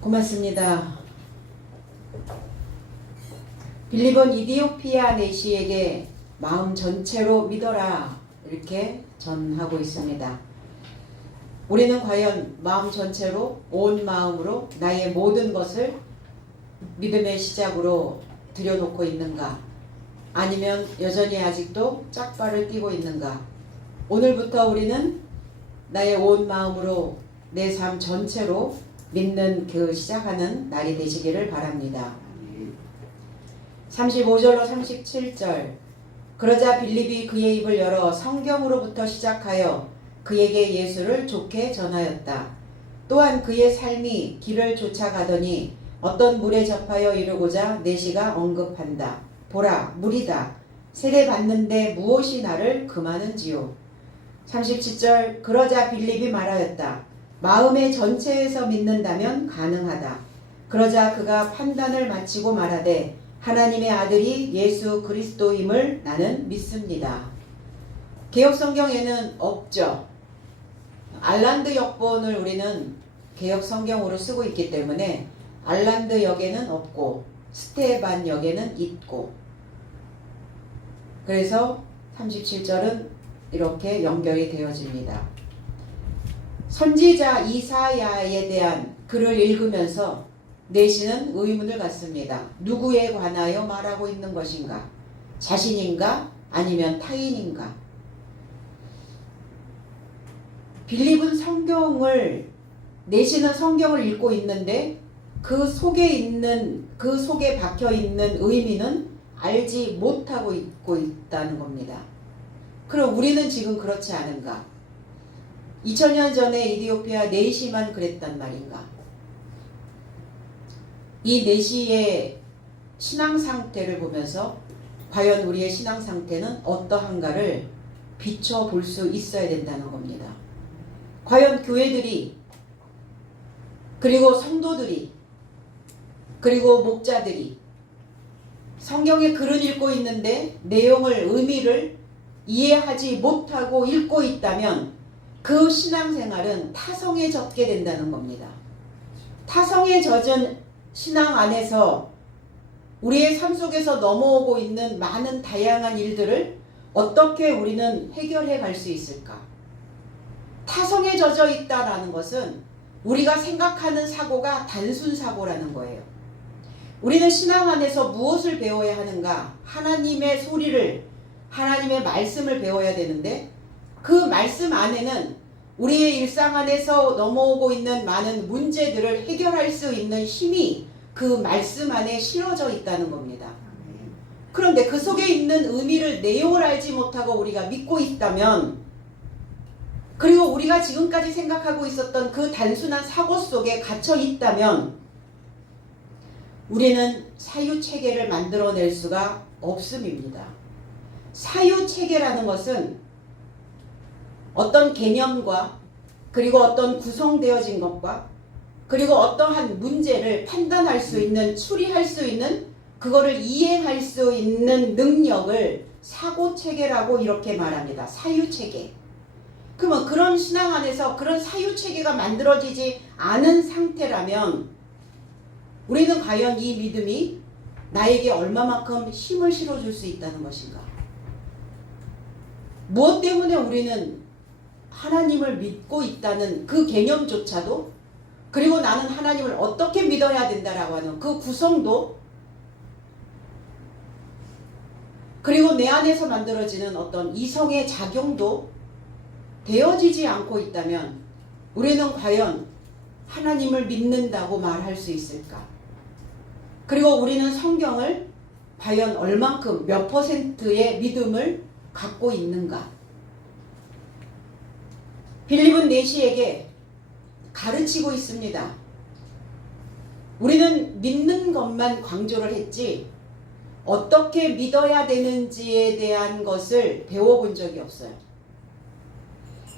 고맙습니다. 빌립은 이디오피아 내시에게 마음 전체로 믿어라 이렇게 전하고 있습니다. 우리는 과연 마음 전체로 온 마음으로 나의 모든 것을 믿음의 시작으로 들여놓고 있는가? 아니면 여전히 아직도 짝발을 띄고 있는가? 오늘부터 우리는 나의 온 마음으로 내 삶 전체로 믿는 그 시작하는 날이 되시기를 바랍니다. 35절로 37절 그러자 빌립이 그의 입을 열어 성경으로부터 시작하여 그에게 예수를 좋게 전하였다. 또한 그의 삶이 길을 쫓아가더니 어떤 물에 접하여 이르고자 내시가 언급한다. 보라, 물이다. 세례받는데 무엇이 나를 금하는지요. 37절 그러자 빌립이 말하였다. 마음의 전체에서 믿는다면 가능하다. 그러자 그가 판단을 마치고 말하되 하나님의 아들이 예수 그리스도임을 나는 믿습니다. 개역성경에는 없죠. 알란드 역본을 우리는 개역성경으로 쓰고 있기 때문에 알란드 역에는 없고 스테반 역에는 있고, 그래서 37절은 이렇게 연결이 되어집니다. 선지자 이사야에 대한 글을 읽으면서 내시는 의문을 갖습니다. 누구에 관하여 말하고 있는 것인가? 자신인가? 아니면 타인인가? 빌립은 내시는 성경을 읽고 있는데 그 속에 박혀 있는 의미는 알지 못하고 있고 있다는 겁니다. 그럼 우리는 지금 그렇지 않은가? 2000년 전에 이디오피아 내시만 그랬단 말인가? 이 내시의 신앙 상태를 보면서 과연 우리의 신앙 상태는 어떠한가를 비춰볼 수 있어야 된다는 겁니다. 과연 교회들이, 그리고 성도들이, 그리고 목자들이 성경의 글을 읽고 있는데 내용을, 의미를 이해하지 못하고 읽고 있다면 그 신앙생활은 타성에 젖게 된다는 겁니다. 타성에 젖은 신앙 안에서 우리의 삶 속에서 넘어오고 있는 많은 다양한 일들을 어떻게 우리는 해결해 갈 수 있을까? 타성에 젖어 있다라는 것은 우리가 생각하는 사고가 단순 사고라는 거예요. 우리는 신앙 안에서 무엇을 배워야 하는가? 하나님의 소리를, 하나님의 말씀을 배워야 되는데 그 말씀 안에는 우리의 일상 안에서 넘어오고 있는 많은 문제들을 해결할 수 있는 힘이 그 말씀 안에 실어져 있다는 겁니다. 그런데 그 속에 있는 의미를, 내용을 알지 못하고 우리가 믿고 있다면, 그리고 우리가 지금까지 생각하고 있었던 그 단순한 사고 속에 갇혀 있다면 우리는 사유체계를 만들어낼 수가 없음입니다. 사유체계라는 것은 어떤 개념과, 그리고 어떤 구성되어진 것과, 그리고 어떠한 문제를 판단할 수 있는, 추리할 수 있는, 그거를 이해할 수 있는 능력을 사고체계라고 이렇게 말합니다. 사유체계. 그러면 그런 신앙 안에서 그런 사유체계가 만들어지지 않은 상태라면 우리는 과연 이 믿음이 나에게 얼마만큼 힘을 실어줄 수 있다는 것인가? 무엇 때문에 우리는 하나님을 믿고 있다는 그 개념조차도, 그리고 나는 하나님을 어떻게 믿어야 된다라고 하는 그 구성도, 그리고 내 안에서 만들어지는 어떤 이성의 작용도 되어지지 않고 있다면 우리는 과연 하나님을 믿는다고 말할 수 있을까? 그리고 우리는 성경을 과연 얼만큼, 몇 퍼센트의 믿음을 갖고 있는가? 빌립은 내시에게 가르치고 있습니다. 우리는 믿는 것만 강조를 했지 어떻게 믿어야 되는지에 대한 것을 배워본 적이 없어요.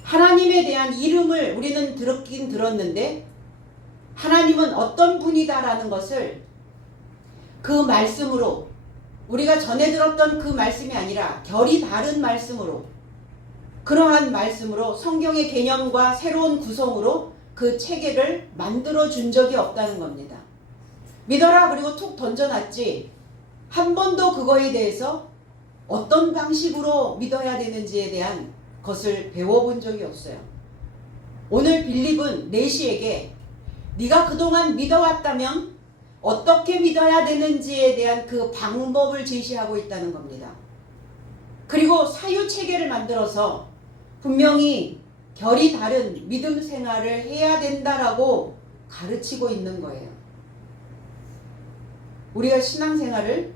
하나님에 대한 이름을 우리는 들었긴 들었는데 하나님은 어떤 분이다라는 것을 그 말씀으로, 우리가 전에 들었던 그 말씀이 아니라 결이 다른 말씀으로, 그러한 말씀으로, 성경의 개념과 새로운 구성으로 그 체계를 만들어 준 적이 없다는 겁니다. 믿어라 그리고 툭 던져놨지 한 번도 그거에 대해서 어떤 방식으로 믿어야 되는지에 대한 것을 배워본 적이 없어요. 오늘 빌립은 내시에게 네가 그동안 믿어왔다면 어떻게 믿어야 되는지에 대한 그 방법을 제시하고 있다는 겁니다. 그리고 사유체계를 만들어서 분명히 결이 다른 믿음 생활을 해야 된다라고 가르치고 있는 거예요. 우리가 신앙생활을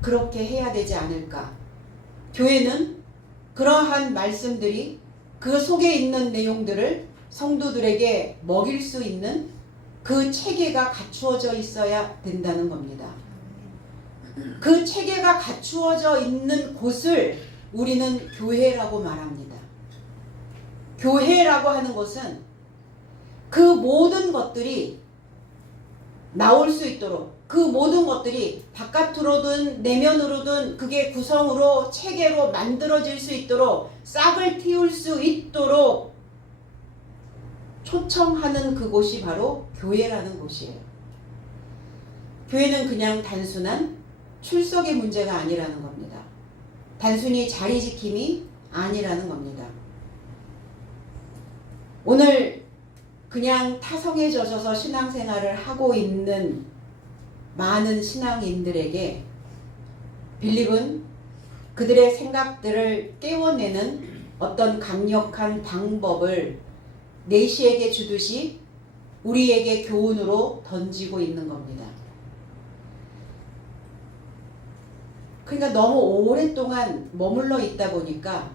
그렇게 해야 되지 않을까? 교회는 그러한 말씀들이 그 속에 있는 내용들을 성도들에게 먹일 수 있는 그 체계가 갖추어져 있어야 된다는 겁니다. 그 체계가 갖추어져 있는 곳을 우리는 교회라고 말합니다. 교회라고 하는 것은 그 모든 것들이 나올 수 있도록 그 모든 것들이 바깥으로든 내면으로든 그게 구성으로 체계로 만들어질 수 있도록 싹을 틔울 수 있도록 초청하는 그곳이 바로 교회라는 곳이에요. 교회는 그냥 단순한 출석의 문제가 아니라는 겁니다. 단순히 자리 지킴이 아니라는 겁니다. 오늘 그냥 타성에 젖어서 신앙생활을 하고 있는 많은 신앙인들에게 빌립은 그들의 생각들을 깨워내는 어떤 강력한 방법을 내시에게 주듯이 우리에게 교훈으로 던지고 있는 겁니다. 그러니까 너무 오랫동안 머물러 있다 보니까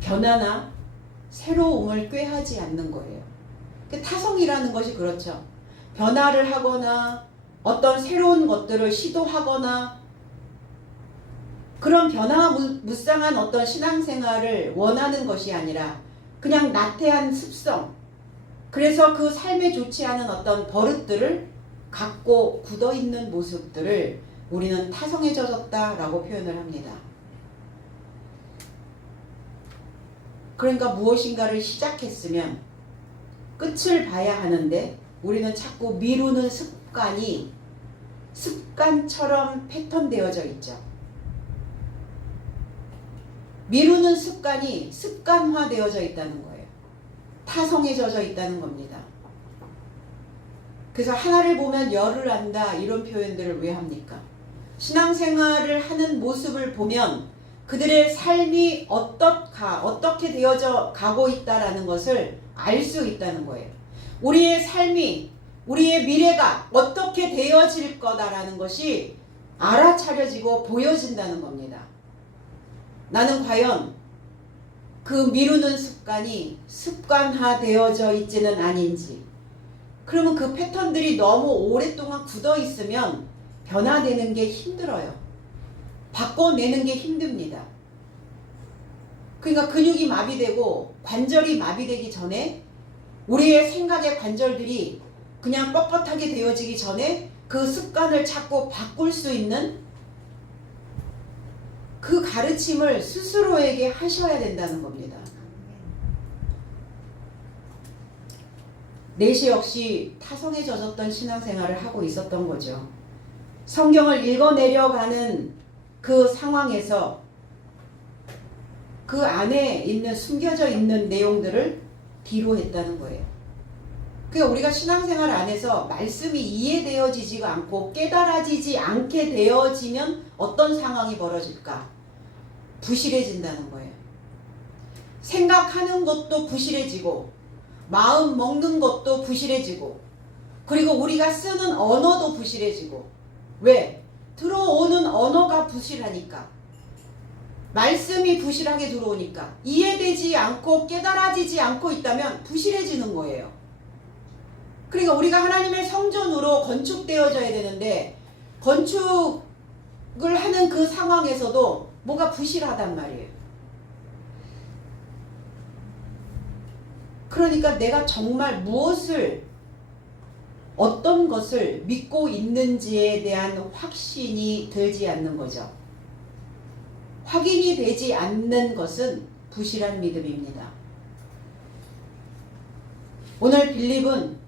변화나 새로움을 꾀하지 않는 거예요. 타성이라는 것이 그렇죠. 변화를 하거나 어떤 새로운 것들을 시도하거나 그런 변화무쌍한 어떤 신앙생활을 원하는 것이 아니라 그냥 나태한 습성, 그래서 그 삶에 좋지 않은 어떤 버릇들을 갖고 굳어있는 모습들을 우리는 타성해져졌다라고 표현을 합니다. 그러니까 무엇인가를 시작했으면 끝을 봐야 하는데 우리는 자꾸 미루는 습관이 습관처럼 패턴되어져 있죠. 미루는 습관이 습관화되어져 있다는 거예요. 타성해져져 있다는 겁니다. 그래서 하나를 보면 열을 안다 이런 표현들을 왜 합니까? 신앙생활을 하는 모습을 보면 그들의 삶이 어떻게 되어져 가고 있다라는 것을 알 수 있다는 거예요. 우리의 삶이 우리의 미래가 어떻게 되어질 거다라는 것이 알아차려지고 보여진다는 겁니다. 나는 과연 그 미루는 습관이 습관화되어져 있지는 아닌지, 그러면 그 패턴들이 너무 오랫동안 굳어 있으면 변화되는 게 힘들어요. 바꿔내는 게 힘듭니다. 그러니까 근육이 마비되고 관절이 마비되기 전에 우리의 생각의 관절들이 그냥 뻣뻣하게 되어지기 전에 그 습관을 자꾸 바꿀 수 있는 그 가르침을 스스로에게 하셔야 된다는 겁니다. 내시 역시 타성에 젖었던 신앙생활을 하고 있었던 거죠. 성경을 읽어내려가는 그 상황에서 그 안에 있는 숨겨져 있는 내용들을 뒤로 했다는 거예요. 그러니까 우리가 신앙생활 안에서 말씀이 이해되어지지가 않고 깨달아지지 않게 되어지면 어떤 상황이 벌어질까? 부실해진다는 거예요. 생각하는 것도 부실해지고 마음 먹는 것도 부실해지고 그리고 우리가 쓰는 언어도 부실해지고. 왜? 들어오는 언어가 부실하니까. 말씀이 부실하게 들어오니까. 이해되지 않고 깨달아지지 않고 있다면 부실해지는 거예요. 그러니까 우리가 하나님의 성전으로 건축되어져야 되는데 건축을 하는 그 상황에서도 뭐가 부실하단 말이에요. 그러니까 내가 정말 어떤 것을 믿고 있는지에 대한 확신이 들지 않는 거죠. 확인이 되지 않는 것은 부실한 믿음입니다. 오늘 빌립은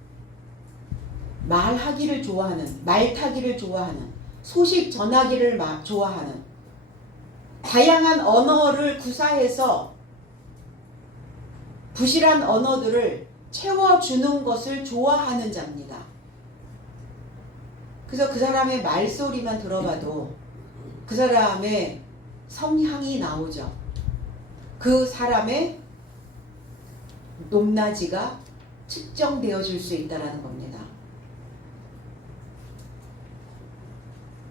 말하기를 좋아하는, 말타기를 좋아하는, 소식 전하기를 좋아하는, 다양한 언어를 구사해서 부실한 언어들을 채워주는 것을 좋아하는 자입니다. 그래서 그 사람의 말소리만 들어봐도 그 사람의 성향이 나오죠. 그 사람의 높낮이가 측정되어 줄 수 있다는 겁니다.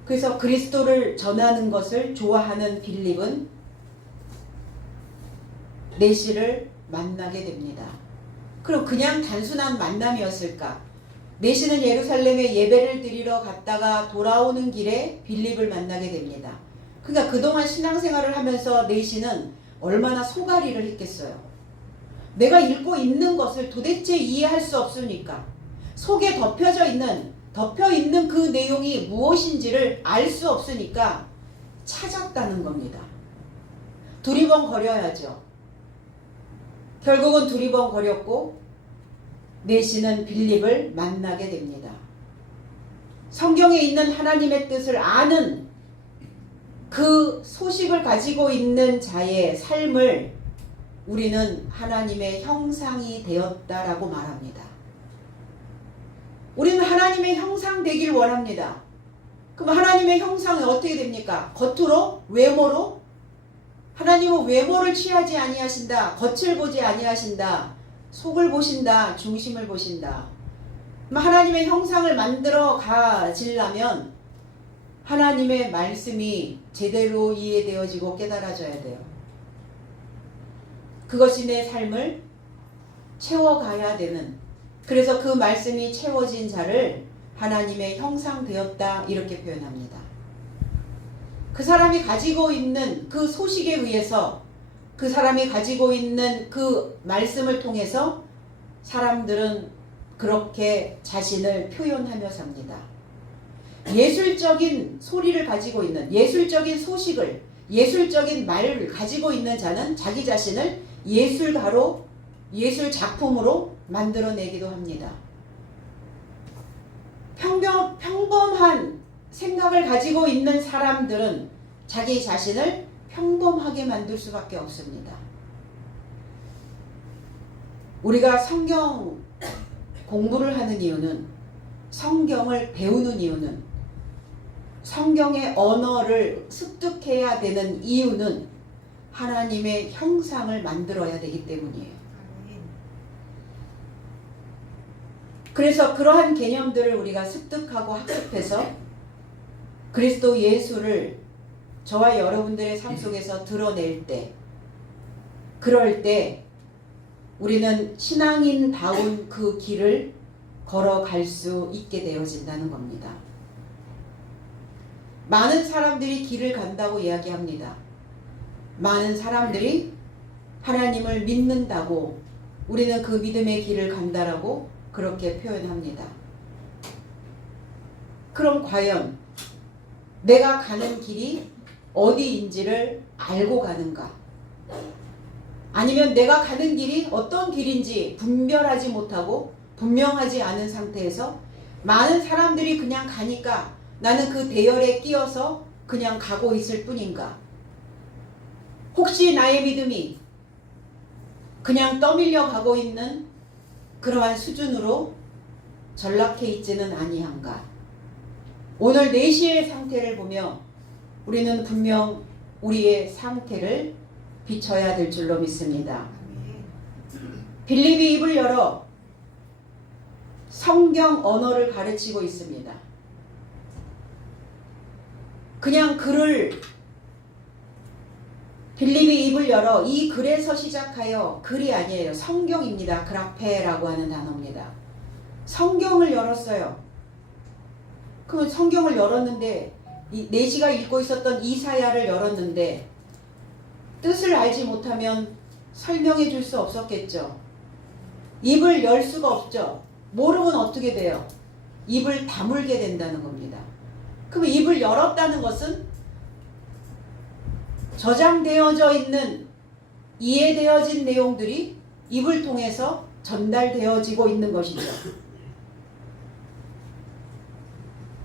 그래서 그리스도를 전하는 것을 좋아하는 빌립은 내시를 만나게 됩니다. 그럼 그냥 단순한 만남이었을까? 내시는 예루살렘에 예배를 드리러 갔다가 돌아오는 길에 빌립을 만나게 됩니다. 그러니까 그동안 신앙생활을 하면서 내시는 얼마나 소가리를 했겠어요. 내가 읽고 있는 것을 도대체 이해할 수 없으니까 속에 덮여 있는 그 내용이 무엇인지를 알 수 없으니까 찾았다는 겁니다. 두리번거려야죠. 결국은 두리번거렸고 내시는 빌립을 만나게 됩니다. 성경에 있는 하나님의 뜻을 아는 그 소식을 가지고 있는 자의 삶을 우리는 하나님의 형상이 되었다라고 말합니다. 우리는 하나님의 형상 되길 원합니다. 그럼 하나님의 형상이 어떻게 됩니까? 겉으로? 외모로? 하나님은 외모를 취하지 아니하신다. 겉을 보지 아니하신다. 속을 보신다. 중심을 보신다. 하나님의 형상을 만들어 가지려면 하나님의 말씀이 제대로 이해되어지고 깨달아져야 돼요. 그것이 내 삶을 채워가야 되는, 그래서 그 말씀이 채워진 자를 하나님의 형상 되었다 이렇게 표현합니다. 그 사람이 가지고 있는 그 소식에 의해서, 그 사람이 가지고 있는 그 말씀을 통해서 사람들은 그렇게 자신을 표현하며 삽니다. 예술적인 소리를 가지고 있는, 예술적인 소식을, 예술적인 말을 가지고 있는 자는 자기 자신을 예술가로, 예술 작품으로 만들어내기도 합니다. 평범한 생각을 가지고 있는 사람들은 자기 자신을 평범하게 만들 수밖에 없습니다. 우리가 성경 공부를 하는 이유는, 성경을 배우는 이유는, 성경의 언어를 습득해야 되는 이유는 하나님의 형상을 만들어야 되기 때문이에요. 그래서 그러한 개념들을 우리가 습득하고 학습해서 그리스도 예수를 저와 여러분들의 삶 속에서 드러낼 때, 그럴 때 우리는 신앙인다운 그 길을 걸어갈 수 있게 되어진다는 겁니다. 많은 사람들이 길을 간다고 이야기합니다. 많은 사람들이 하나님을 믿는다고, 우리는 그 믿음의 길을 간다라고 그렇게 표현합니다. 그럼 과연 내가 가는 길이 어디인지를 알고 가는가? 아니면 내가 가는 길이 어떤 길인지 분별하지 못하고 분명하지 않은 상태에서 많은 사람들이 그냥 가니까 나는 그 대열에 끼어서 그냥 가고 있을 뿐인가? 혹시 나의 믿음이 그냥 떠밀려 가고 있는 그러한 수준으로 전락해 있지는 아니한가? 오늘 4시의 상태를 보며 우리는 분명 우리의 상태를 비춰야 될 줄로 믿습니다. 빌립이 입을 열어 성경 언어를 가르치고 있습니다. 그냥 글을, 빌립이 입을 열어 이 글에서 시작하여, 글이 아니에요. 성경입니다. 그라페라고 하는 단어입니다. 성경을 열었어요. 그러면 성경을 열었는데, 내시가 읽고 있었던 이사야를 열었는데 뜻을 알지 못하면 설명해 줄 수 없었겠죠. 입을 열 수가 없죠. 모르면 어떻게 돼요? 입을 다물게 된다는 겁니다. 그럼 입을 열었다는 것은 저장되어져 있는, 이해되어진 내용들이 입을 통해서 전달되어지고 있는 것이죠.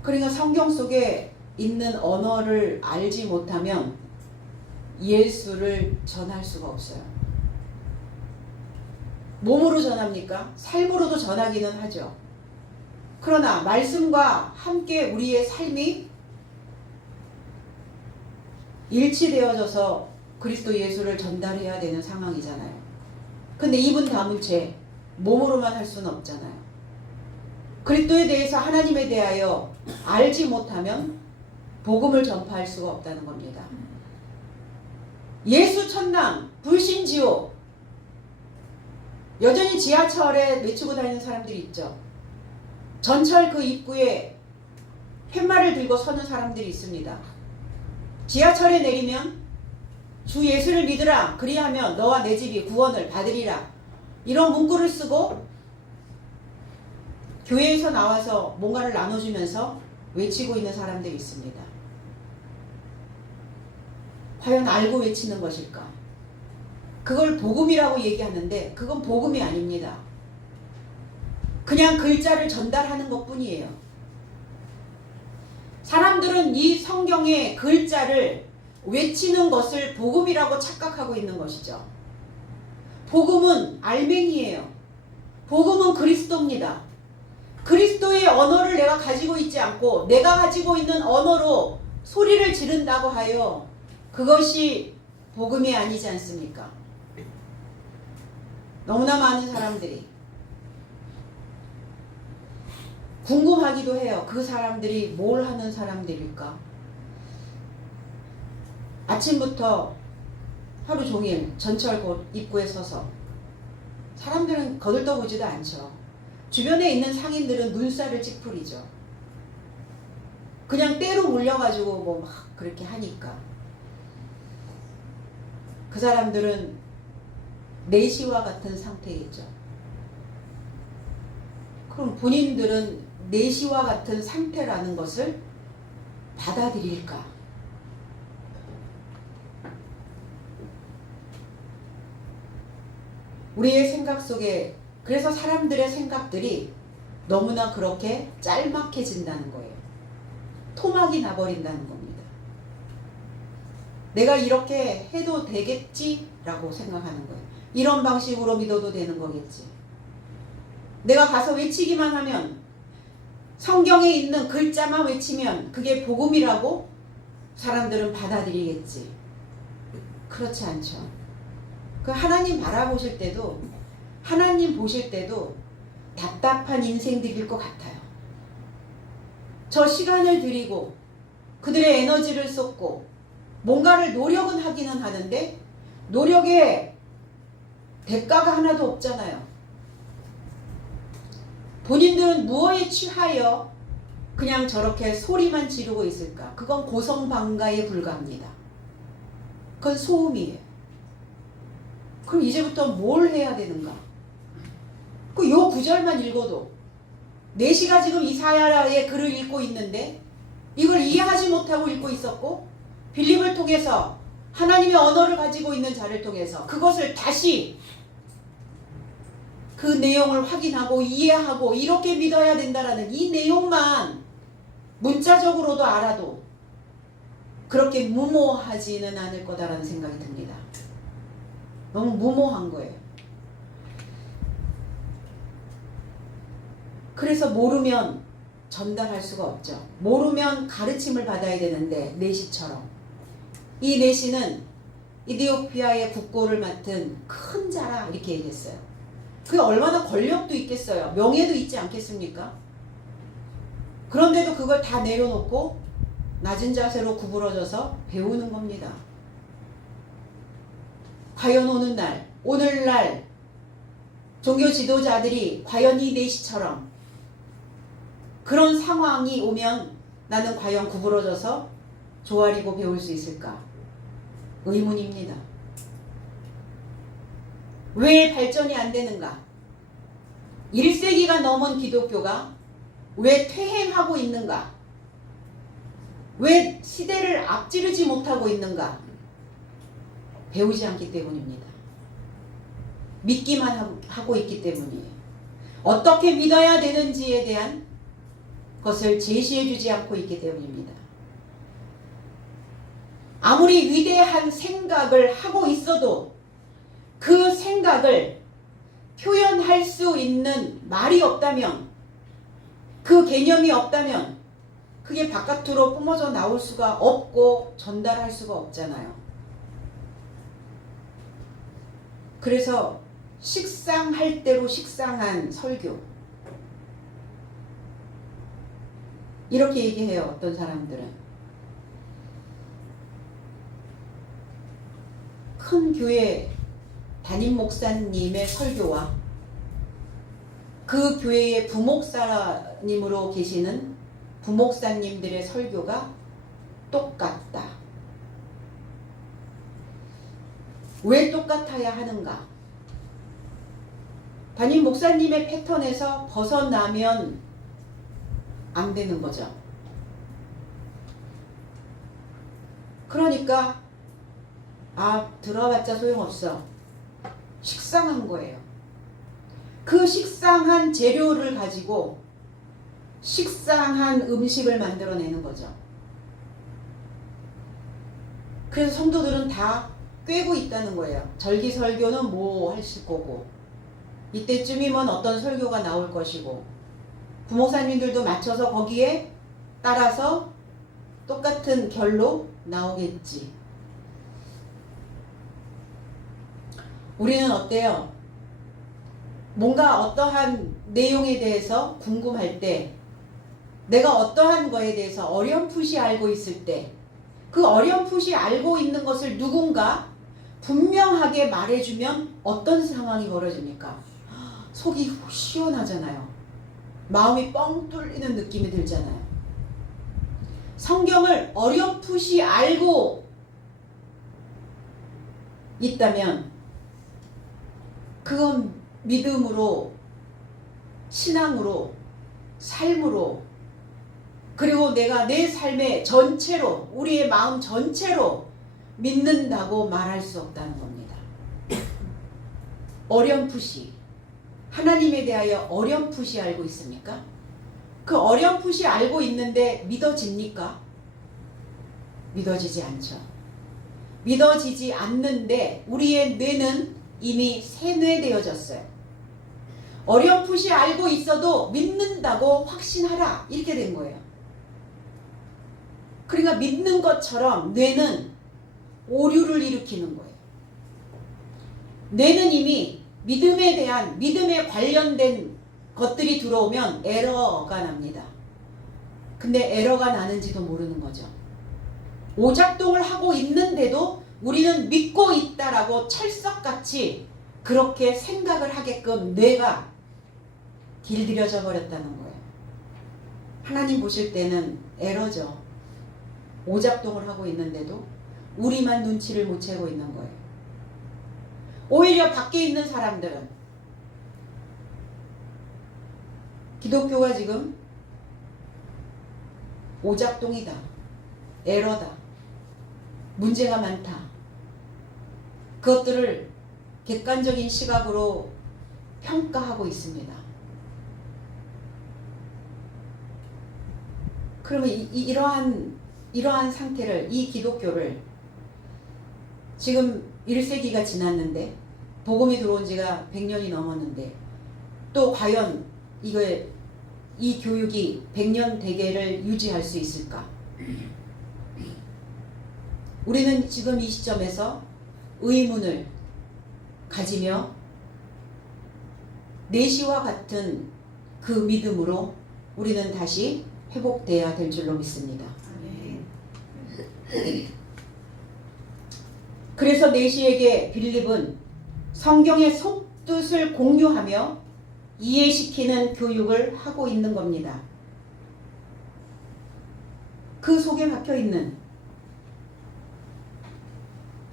그러니까 성경 속에 있는 언어를 알지 못하면 예수를 전할 수가 없어요. 몸으로 전합니까? 삶으로도 전하기는 하죠. 그러나 말씀과 함께 우리의 삶이 일치되어져서 그리스도 예수를 전달해야 되는 상황이잖아요. 근데 입은 다문 채 몸으로만 할 수는 없잖아요. 그리스도에 대해서 하나님에 대하여 알지 못하면 복음을 전파할 수가 없다는 겁니다. 예수 천당, 불신지옥, 여전히 지하철에 외치고 다니는 사람들이 있죠. 전철 그 입구에 팻말을 들고 서는 사람들이 있습니다. 지하철에 내리면 주 예수를 믿으라, 그리하면 너와 내 집이 구원을 받으리라, 이런 문구를 쓰고 교회에서 나와서 뭔가를 나눠주면서 외치고 있는 사람들이 있습니다. 과연 알고 외치는 것일까? 그걸 복음이라고 얘기하는데 그건 복음이 아닙니다. 그냥 글자를 전달하는 것뿐이에요. 사람들은 이 성경의 글자를 외치는 것을 복음이라고 착각하고 있는 것이죠. 복음은 알맹이에요. 복음은 그리스도입니다. 그리스도의 언어를 내가 가지고 있지 않고 내가 가지고 있는 언어로 소리를 지른다고 하여 그것이 복음이 아니지 않습니까? 너무나 많은 사람들이 궁금하기도 해요. 그 사람들이 뭘 하는 사람들일까? 아침부터 하루 종일 전철 입구에 서서 사람들은 거들떠보지도 않죠. 주변에 있는 상인들은 눈살을 찌푸리죠. 그냥 때로 물려가지고 뭐 막 그렇게 하니까. 그 사람들은 내시와 같은 상태겠죠. 그럼 본인들은 내시와 같은 상태라는 것을 받아들일까? 우리의 생각 속에, 그래서 사람들의 생각들이 너무나 그렇게 짤막해진다는 거예요. 토막이 나버린다는 겁니다. 내가 이렇게 해도 되겠지라고 생각하는 거예요. 이런 방식으로 믿어도 되는 거겠지. 내가 가서 외치기만 하면, 성경에 있는 글자만 외치면 그게 복음이라고 사람들은 받아들이겠지. 그렇지 않죠. 그 하나님 바라보실 때도, 하나님 보실 때도 답답한 인생들일 것 같아요. 저 시간을 들이고 그들의 에너지를 쏟고 뭔가를 노력은 하기는 하는데 노력에 대가가 하나도 없잖아요. 본인들은 무엇에 취하여 그냥 저렇게 소리만 지르고 있을까? 그건 고성방가에 불과합니다. 그건 소음이에요. 그럼 이제부터 뭘 해야 되는가? 그 요 구절만 읽어도 4시가 지금 이사야의 글을 읽고 있는데 이걸 이해하지 못하고 읽고 있었고, 빌립을 통해서 하나님의 언어를 가지고 있는 자를 통해서 그것을 다시 그 내용을 확인하고 이해하고 이렇게 믿어야 된다라는 이 내용만 문자적으로도 알아도 그렇게 무모하지는 않을 거다라는 생각이 듭니다. 너무 무모한 거예요. 그래서 모르면 전달할 수가 없죠. 모르면 가르침을 받아야 되는데, 내시처럼. 이 내시는 이디오피아의 국고를 맡은 큰 자라 이렇게 얘기했어요. 그게 얼마나 권력도 있겠어요. 명예도 있지 않겠습니까? 그런데도 그걸 다 내려놓고 낮은 자세로 구부러져서 배우는 겁니다. 과연 오는 날, 오늘날 종교 지도자들이 과연 이 내시처럼 그런 상황이 오면 나는 과연 구부러져서 조아리고 배울 수 있을까? 의문입니다. 왜 발전이 안 되는가? 1세기가 넘은 기독교가 왜 퇴행하고 있는가? 왜 시대를 앞지르지 못하고 있는가? 배우지 않기 때문입니다. 믿기만 하고 있기 때문이에요. 어떻게 믿어야 되는지에 대한 것을 제시해 주지 않고 있기 때문입니다. 아무리 위대한 생각을 하고 있어도 그 생각을 표현할 수 있는 말이 없다면, 그 개념이 없다면 그게 바깥으로 뿜어져 나올 수가 없고 전달할 수가 없잖아요. 그래서 식상할 대로 식상한 설교, 이렇게 얘기해요. 어떤 사람들은 큰 교회 담임 목사님의 설교와 그 교회의 부목사님으로 계시는 부목사님들의 설교가 똑같다. 왜 똑같아야 하는가? 담임 목사님의 패턴에서 벗어나면 안 되는 거죠. 그러니까 들어봤자 소용없어. 식상한 거예요. 그 식상한 재료를 가지고 식상한 음식을 만들어내는 거죠. 그래서 성도들은 다 꿰고 있다는 거예요. 절기설교는 뭐 하실 거고, 이때쯤이면 어떤 설교가 나올 것이고, 부목사님들도 맞춰서 거기에 따라서 똑같은 결로 나오겠지. 우리는 어때요? 뭔가 어떠한 내용에 대해서 궁금할 때, 내가 어떠한 거에 대해서 어렴풋이 알고 있을 때, 그 어렴풋이 알고 있는 것을 누군가 분명하게 말해주면 어떤 상황이 벌어집니까? 속이 시원하잖아요. 마음이 뻥 뚫리는 느낌이 들잖아요. 성경을 어렴풋이 알고 있다면 그건 믿음으로, 신앙으로, 삶으로, 그리고 내가 내 삶의 전체로, 우리의 마음 전체로 믿는다고 말할 수 없다는 겁니다. 어렴풋이, 하나님에 대하여 어렴풋이 알고 있습니까? 그 어렴풋이 알고 있는데 믿어집니까? 믿어지지 않죠. 믿어지지 않는데 우리의 뇌는 이미 세뇌되어졌어요. 어렴풋이 알고 있어도 믿는다고 확신하라, 이렇게 된 거예요. 그러니까 믿는 것처럼 뇌는 오류를 일으키는 거예요. 뇌는 이미 믿음에 관련된 것들이 들어오면 에러가 납니다. 근데 에러가 나는지도 모르는 거죠. 오작동을 하고 있는데도 우리는 믿고 있다라고 철석같이 그렇게 생각을 하게끔 뇌가 길들여져 버렸다는 거예요. 하나님 보실 때는 에러죠. 오작동을 하고 있는데도 우리만 눈치를 못 채고 있는 거예요. 오히려 밖에 있는 사람들은 기독교가 지금 오작동이다, 에러다, 문제가 많다, 그것들을 객관적인 시각으로 평가하고 있습니다. 그러면 이러한 상태를, 이 기독교를 지금 1세기가 지났는데, 복음이 들어온 지가 100년이 넘었는데, 또 과연 이 교육이 100년 대계를 유지할 수 있을까? 우리는 지금 이 시점에서 의문을 가지며 내시와 같은 그 믿음으로 우리는 다시 회복돼야 될 줄로 믿습니다. 그래서 내시에게 빌립은 성경의 속뜻을 공유하며 이해시키는 교육을 하고 있는 겁니다. 그 속에 박혀있는,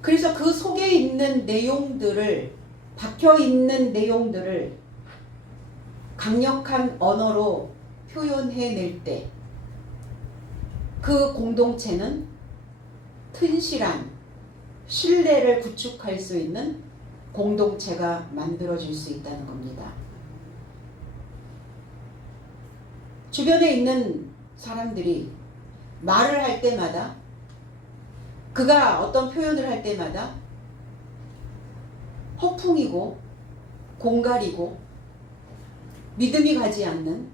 그래서 그 속에 있는 내용들을, 박혀있는 내용들을 강력한 언어로 표현해낼 때 그 공동체는 튼실한 신뢰를 구축할 수 있는 공동체가 만들어질 수 있다는 겁니다. 주변에 있는 사람들이 말을 할 때마다, 그가 어떤 표현을 할 때마다 허풍이고 공갈이고 믿음이 가지 않는,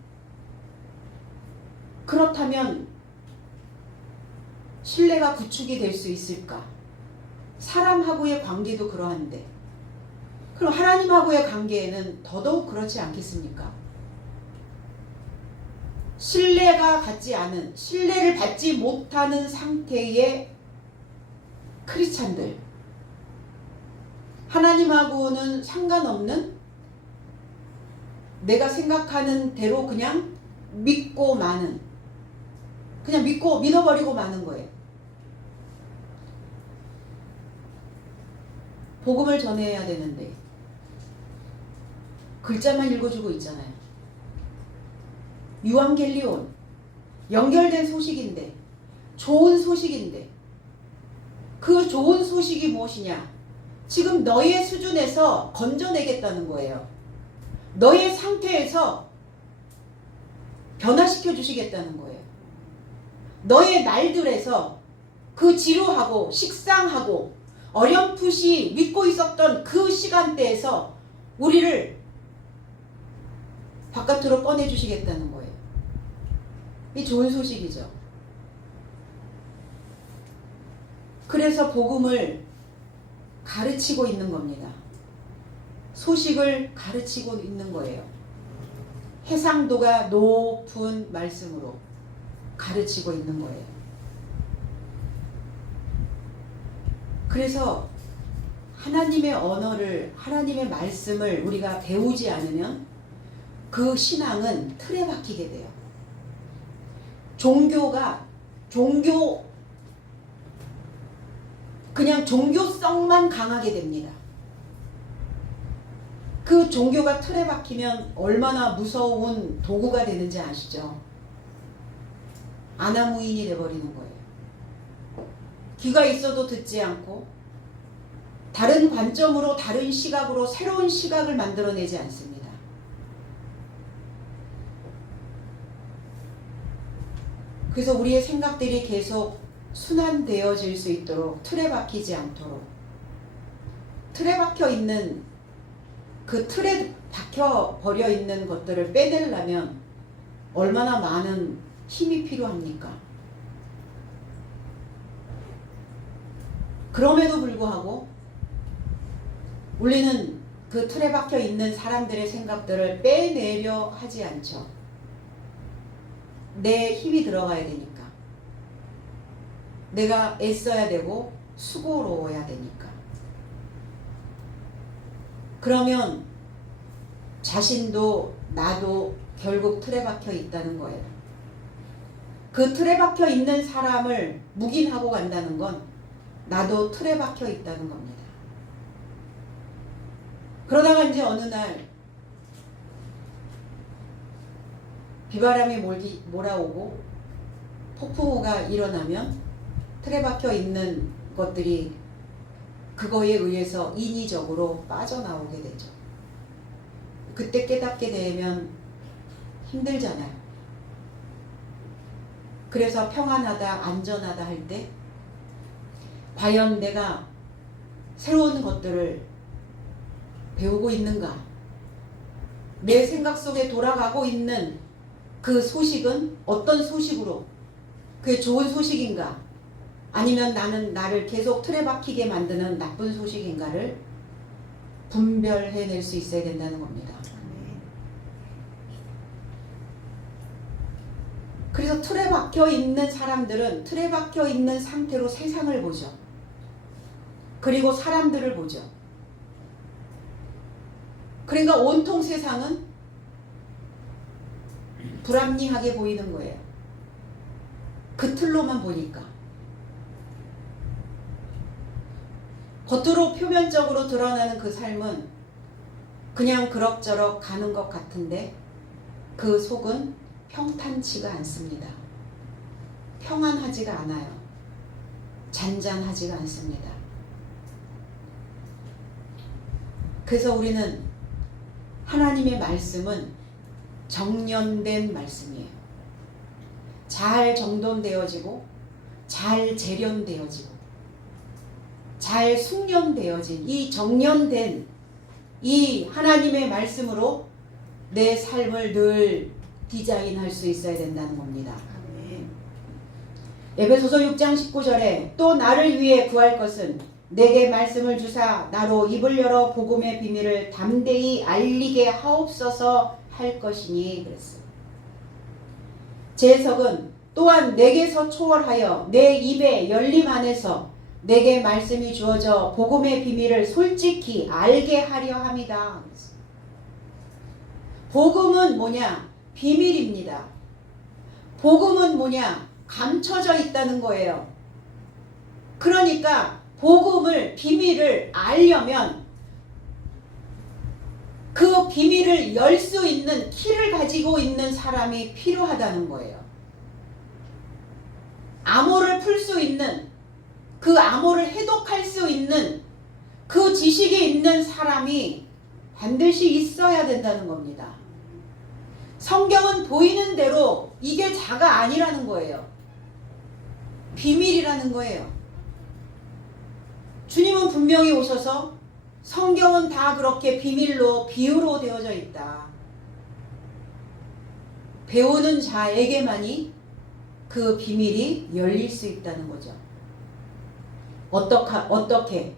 그렇다면 신뢰가 구축이 될 수 있을까? 사람하고의 관계도 그러한데 그럼 하나님하고의 관계에는 더더욱 그렇지 않겠습니까? 신뢰가 갖지 않은, 신뢰를 받지 못하는 상태의 크리스찬들, 하나님하고는 상관없는, 내가 생각하는 대로 그냥 믿고 마는, 그냥 믿어버리고 마는 거예요. 복음을 전해야 되는데 글자만 읽어주고 있잖아요. 유앙겔리온, 연결된 소식인데, 좋은 소식인데, 그 좋은 소식이 무엇이냐? 지금 너의 수준에서 건져내겠다는 거예요. 너의 상태에서 변화시켜 주시겠다는 거예요. 너의 날들에서 그 지루하고 식상하고 어렴풋이 믿고 있었던 그 시간대에서 우리를 바깥으로 꺼내주시겠다는 거예요. 이 좋은 소식이죠. 그래서 복음을 가르치고 있는 겁니다. 소식을 가르치고 있는 거예요. 해상도가 높은 말씀으로 가르치고 있는 거예요. 그래서 하나님의 언어를, 하나님의 말씀을 우리가 배우지 않으면 그 신앙은 틀에 박히게 돼요. 그냥 종교성만 강하게 됩니다. 그 종교가 틀에 박히면 얼마나 무서운 도구가 되는지 아시죠? 아나무인이 되어버리는 거예요. 귀가 있어도 듣지 않고 다른 관점으로, 다른 시각으로 새로운 시각을 만들어내지 않습니다. 그래서 우리의 생각들이 계속 순환되어질 수 있도록, 틀에 박히지 않도록, 틀에 박혀 있는, 그 틀에 박혀버려 있는 것들을 빼내려면 얼마나 많은 힘이 필요합니까? 그럼에도 불구하고 우리는 그 틀에 박혀 있는 사람들의 생각들을 빼내려 하지 않죠. 내 힘이 들어가야 되니까. 내가 애써야 되고 수고로워야 되니까. 그러면 자신도 나도 결국 틀에 박혀 있다는 거예요. 그 틀에 박혀 있는 사람을 묵인하고 간다는 건 나도 틀에 박혀 있다는 겁니다. 그러다가 이제 어느 날 비바람이 몰아오고 폭풍우가 일어나면 틀에 박혀 있는 것들이 그거에 의해서 인위적으로 빠져나오게 되죠. 그때 깨닫게 되면 힘들잖아요. 그래서 평안하다, 안전하다 할 때 과연 내가 새로운 것들을 배우고 있는가? 내 생각 속에 돌아가고 있는 그 소식은 어떤 소식으로, 그게 좋은 소식인가? 아니면 나는 나를 계속 틀에 박히게 만드는 나쁜 소식인가를 분별해낼 수 있어야 된다는 겁니다. 그래서 틀에 박혀 있는 사람들은 틀에 박혀 있는 상태로 세상을 보죠. 그리고 사람들을 보죠. 그러니까 온통 세상은 불합리하게 보이는 거예요. 그 틀로만 보니까. 겉으로 표면적으로 드러나는 그 삶은 그냥 그럭저럭 가는 것 같은데 그 속은 평탄치가 않습니다. 평안하지가 않아요. 잔잔하지가 않습니다. 그래서 우리는 하나님의 말씀은 정련된 말씀이에요. 잘 정돈되어지고 잘 재련되어지고 잘 숙련되어진 이 정련된 이 하나님의 말씀으로 내 삶을 늘 디자인할 수 있어야 된다는 겁니다. 에베소서 6장 19절에 또 나를 위해 구할 것은 내게 말씀을 주사 나로 입을 열어 복음의 비밀을 담대히 알리게 하옵소서 할 것이니 그랬어요. 제 해석은 또한 내게서 초월하여 내 입의 열림 안에서 내게 말씀이 주어져 복음의 비밀을 솔직히 알게 하려 함이다. 복음은 뭐냐? 비밀입니다. 복음은 뭐냐? 감춰져 있다는 거예요. 그러니까 복음을, 비밀을 알려면 그 비밀을 열 수 있는 키를 가지고 있는 사람이 필요하다는 거예요. 암호를 풀 수 있는, 그 암호를 해독할 수 있는 그 지식이 있는 사람이 반드시 있어야 된다는 겁니다. 성경은 보이는 대로 이게 자가 아니라는 거예요. 비밀이라는 거예요. 주님은 분명히 오셔서 성경은 다 그렇게 비밀로 비유로 되어져 있다. 배우는 자에게만이 그 비밀이 열릴 수 있다는 거죠. 어떻게?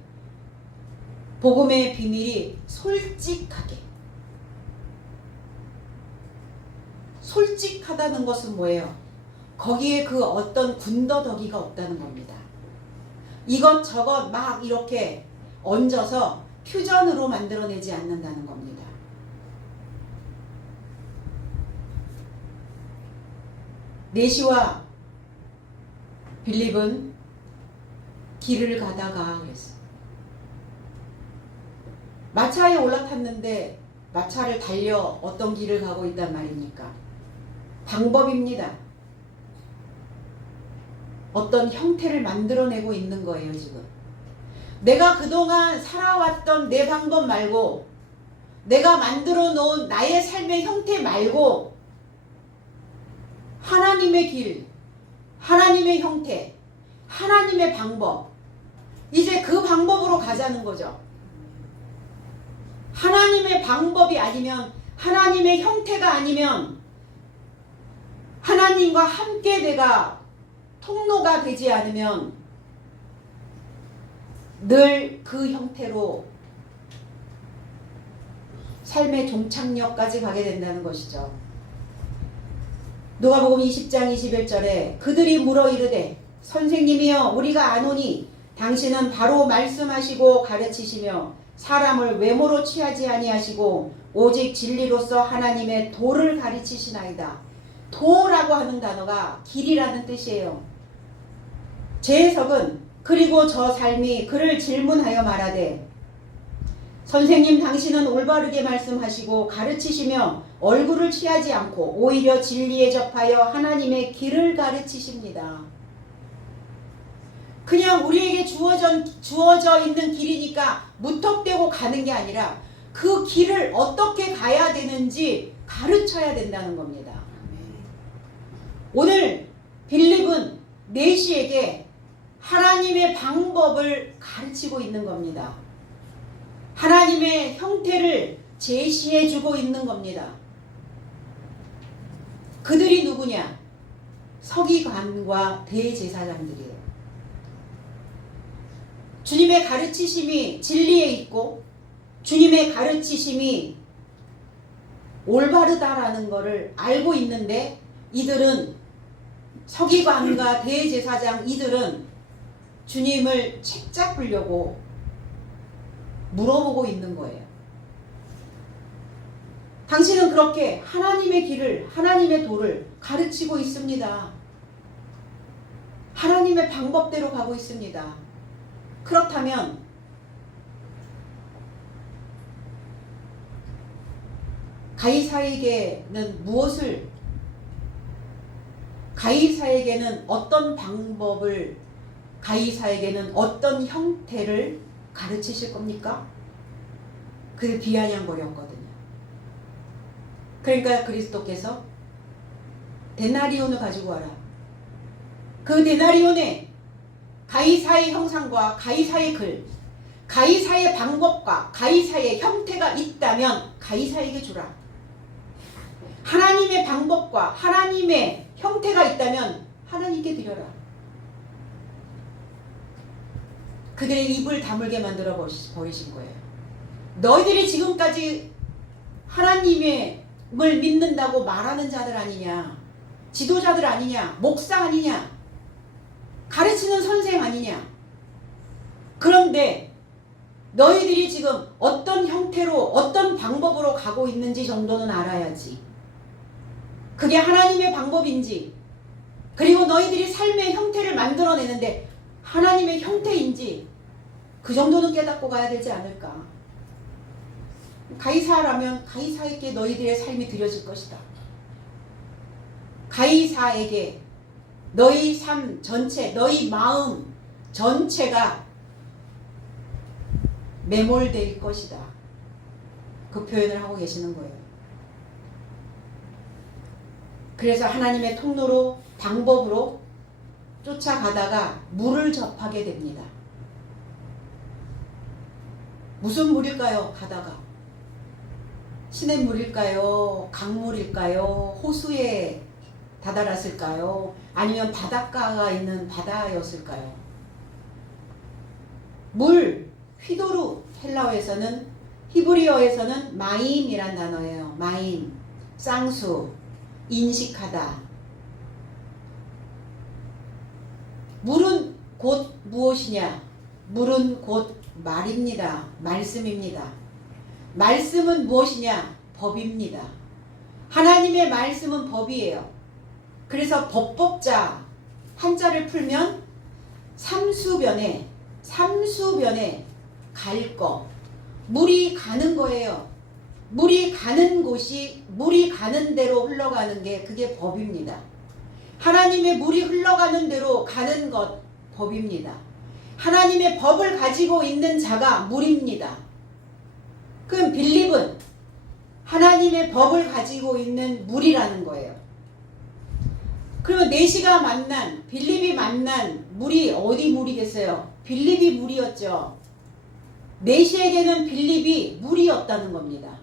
복음의 비밀이 솔직하게. 솔직하다는 것은 뭐예요? 거기에 그 어떤 군더더기가 없다는 겁니다. 이것저것 막 이렇게 얹어서 퓨전으로 만들어내지 않는다는 겁니다. 네시와 빌립은 길을 가다가 그랬어요. 마차에 올라탔는데 마차를 달려 어떤 길을 가고 있단 말입니까? 방법입니다. 어떤 형태를 만들어내고 있는 거예요, 지금. 내가 그동안 살아왔던 내 방법 말고, 내가 만들어 놓은 나의 삶의 형태 말고, 하나님의 길, 하나님의 형태, 하나님의 방법, 이제 그 방법으로 가자는 거죠. 하나님의 방법이 아니면, 하나님의 형태가 아니면, 하나님과 함께 내가 통로가 되지 않으면 늘 그 형태로 삶의 종착역까지 가게 된다는 것이죠. 누가복음 20장 21절에 그들이 물어 이르되 선생님이여 우리가 아노니 당신은 바로 말씀하시고 가르치시며 사람을 외모로 취하지 아니하시고 오직 진리로서 하나님의 도를 가르치시나이다. 도라고 하는 단어가 길이라는 뜻이에요. 제 해석은 그리고 저 삶이 그를 질문하여 말하되 선생님 당신은 올바르게 말씀하시고 가르치시며 얼굴을 취하지 않고 오히려 진리에 접하여 하나님의 길을 가르치십니다. 그냥 우리에게 주어져 있는 길이니까 무턱대고 가는 게 아니라 그 길을 어떻게 가야 되는지 가르쳐야 된다는 겁니다. 오늘 빌립은 네시에게 하나님의 방법을 가르치고 있는 겁니다. 하나님의 형태를 제시해 주고 있는 겁니다. 그들이 누구냐? 서기관과 대제사장들이에요. 주님의 가르치심이 진리에 있고 주님의 가르치심이 올바르다라는 것을 알고 있는데 이들은 서기관과 대제사장 이들은 주님을 책잡으려고 물어보고 있는 거예요. 당신은 그렇게 하나님의 길을, 하나님의 도를 가르치고 있습니다. 하나님의 방법대로 가고 있습니다. 그렇다면 가이사에게는 무엇을, 가이사에게는 어떤 방법을, 가이사에게는 어떤 형태를 가르치실 겁니까? 그 비아냥거렸거든요. 그러니까 그리스도께서 데나리온을 가지고 와라. 그 데나리온에 가이사의 형상과 가이사의 글, 가이사의 방법과 가이사의 형태가 있다면 가이사에게 주라. 하나님의 방법과 하나님의 형태가 있다면 하나님께 드려라. 그들의 입을 다물게 만들어 버리신 거예요. 너희들이 지금까지 하나님을 믿는다고 말하는 자들 아니냐, 지도자들 아니냐, 목사 아니냐, 가르치는 선생 아니냐. 그런데 너희들이 지금 어떤 형태로 어떤 방법으로 가고 있는지 정도는 알아야지. 그게 하나님의 방법인지, 그리고 너희들이 삶의 형태를 만들어내는데 하나님의 형태인지 그 정도는 깨닫고 가야 되지 않을까. 가이사라면 가이사에게 너희들의 삶이 드려질 것이다. 가이사에게 너희 삶 전체, 너희 마음 전체가 매몰될 것이다. 그 표현을 하고 계시는 거예요. 그래서 하나님의 통로로, 방법으로 쫓아가다가 물을 접하게 됩니다. 무슨 물일까요? 가다가 시냇물일까요? 강물일까요? 호수에 다다랐을까요? 아니면 바닷가가 있는 바다였을까요? 물, 휘도르, 헬라어에서는, 히브리어에서는 마임이란 단어예요. 마임, 쌍수, 인식하다. 물은 곧 무엇이냐? 물은 곧 말입니다. 말씀입니다. 말씀은 무엇이냐? 법입니다. 하나님의 말씀은 법이에요. 그래서 법법자 한자를 풀면 삼수변에 갈 거, 물이 가는 거예요. 물이 가는 곳이, 물이 가는 대로 흘러가는 게 그게 법입니다. 하나님의 물이 흘러가는 대로 가는 것 법입니다. 하나님의 법을 가지고 있는 자가 물입니다. 그럼 빌립은 하나님의 법을 가지고 있는 물이라는 거예요. 그러면 내시가 만난, 빌립이 만난 물이 어디 물이겠어요? 빌립이 물이었죠. 내시에게는 빌립이 물이었다는 겁니다.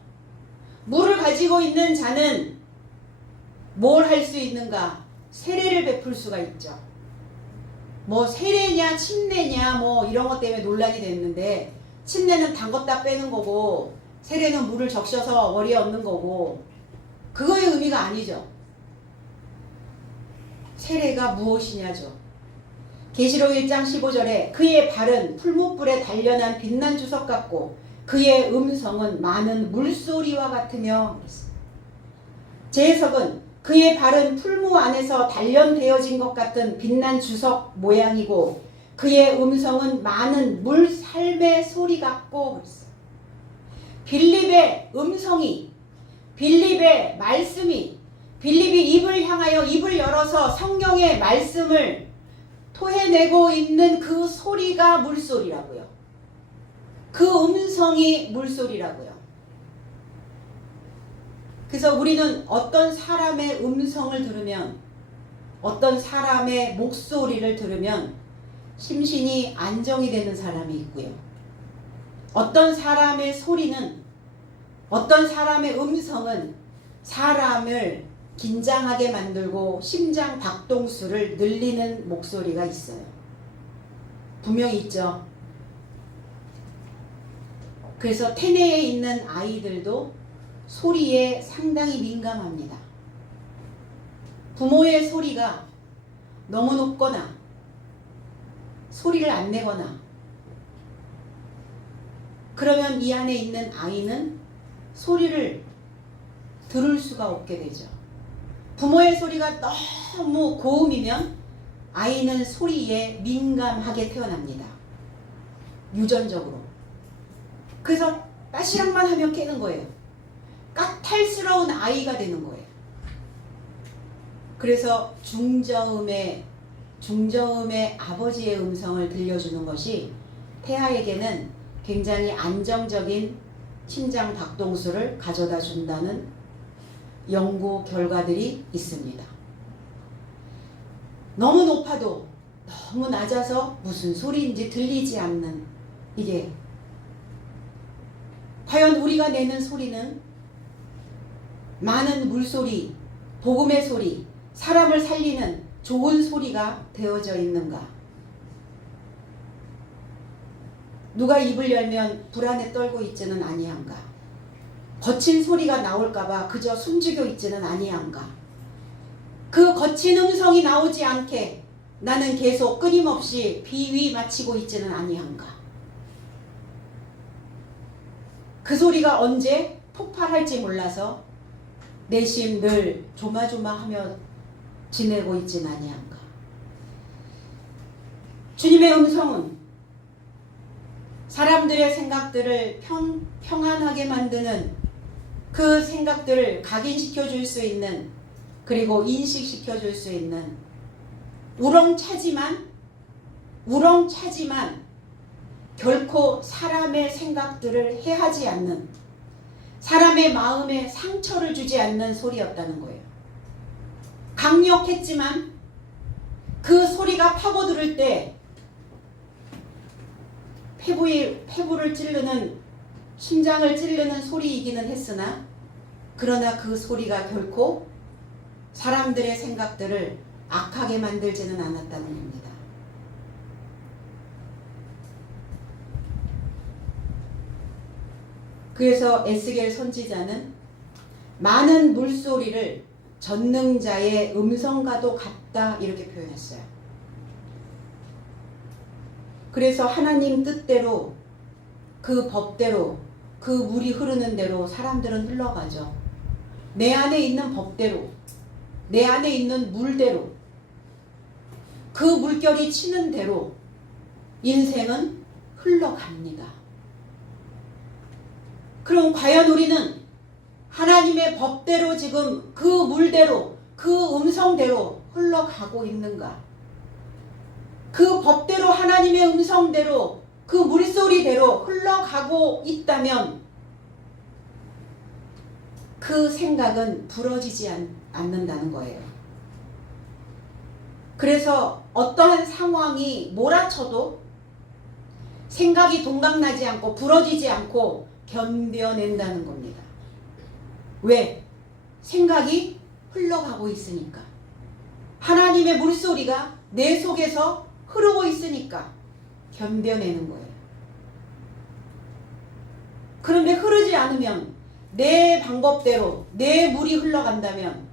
물을 가지고 있는 자는 뭘 할 수 있는가? 세례를 베풀 수가 있죠. 뭐 세례냐 침례냐 뭐 이런 것 때문에 논란이 됐는데, 침례는 담궜다 빼는 거고 세례는 물을 적셔서 머리에 얹는 거고, 그거의 의미가 아니죠. 세례가 무엇이냐죠. 계시록 1장 15절에 그의 발은 풀무불에 단련한 빛난 주석 같고 그의 음성은 많은 물소리와 같으며, 제 해석은 그의 발은 풀무 안에서 단련되어진 것 같은 빛난 주석 모양이고 그의 음성은 많은 물 삶의 소리 같고. 빌립의 음성이, 빌립의 말씀이, 빌립이 입을 향하여 입을 열어서 성경의 말씀을 토해내고 있는 그 소리가 물소리라고요. 그 음성이 물소리라고요. 그래서 우리는 어떤 사람의 음성을 들으면, 어떤 사람의 목소리를 들으면 심신이 안정이 되는 사람이 있고요. 어떤 사람의 소리는, 어떤 사람의 음성은 사람을 긴장하게 만들고 심장 박동수를 늘리는 목소리가 있어요. 분명히 있죠. 그래서 태내에 있는 아이들도 소리에 상당히 민감합니다. 부모의 소리가 너무 높거나 소리를 안 내거나 그러면 이 안에 있는 아이는 소리를 들을 수가 없게 되죠. 부모의 소리가 너무 고음이면 아이는 소리에 민감하게 태어납니다. 유전적으로. 그래서 따시락만 하면 깨는 거예요. 까탈스러운 아이가 되는 거예요. 그래서 중저음의 아버지의 음성을 들려주는 것이 태아에게는 굉장히 안정적인 심장 박동수를 가져다 준다는 연구 결과들이 있습니다. 너무 높아도 너무 낮아서 무슨 소리인지 들리지 않는 이게 과연 우리가 내는 소리는 많은 물소리, 복음의 소리, 사람을 살리는 좋은 소리가 되어져 있는가? 누가 입을 열면 불안에 떨고 있지는 아니한가? 거친 소리가 나올까봐 그저 숨죽여 있지는 아니한가? 그 거친 음성이 나오지 않게 나는 계속 끊임없이 비위 맞추고 있지는 아니한가? 그 소리가 언제 폭발할지 몰라서 내심 늘 조마조마하며 지내고 있지는 아니한가? 주님의 음성은 사람들의 생각들을 평안하게 만드는 그 생각들을 각인시켜 줄 수 있는, 그리고 인식시켜 줄 수 있는 우렁차지만 결코 사람의 생각들을 해하지 않는, 사람의 마음에 상처를 주지 않는 소리였다는 거예요. 강력했지만 그 소리가 파고들을 때 폐부를 찌르는, 심장을 찌르는 소리이기는 했으나, 그러나 그 소리가 결코 사람들의 생각들을 악하게 만들지는 않았다는 겁니다. 그래서 에스겔 선지자는 많은 물소리를 전능자의 음성과도 같다 이렇게 표현했어요. 그래서 하나님 뜻대로, 그 법대로, 그 물이 흐르는 대로 사람들은 흘러가죠. 내 안에 있는 법대로, 내 안에 있는 물대로, 그 물결이 치는 대로 인생은 흘러갑니다. 그럼 과연 우리는 하나님의 법대로 지금 그 물대로, 그 음성대로 흘러가고 있는가? 그 법대로, 하나님의 음성대로, 그 물소리대로 흘러가고 있다면 그 생각은 부러지지 않는다는 거예요. 그래서 어떠한 상황이 몰아쳐도 생각이 동강나지 않고 부러지지 않고 견뎌낸다는 겁니다. 왜? 생각이 흘러가고 있으니까. 하나님의 물소리가 내 속에서 흐르고 있으니까 견뎌내는 거예요. 그런데 흐르지 않으면, 내 방법대로 내 물이 흘러간다면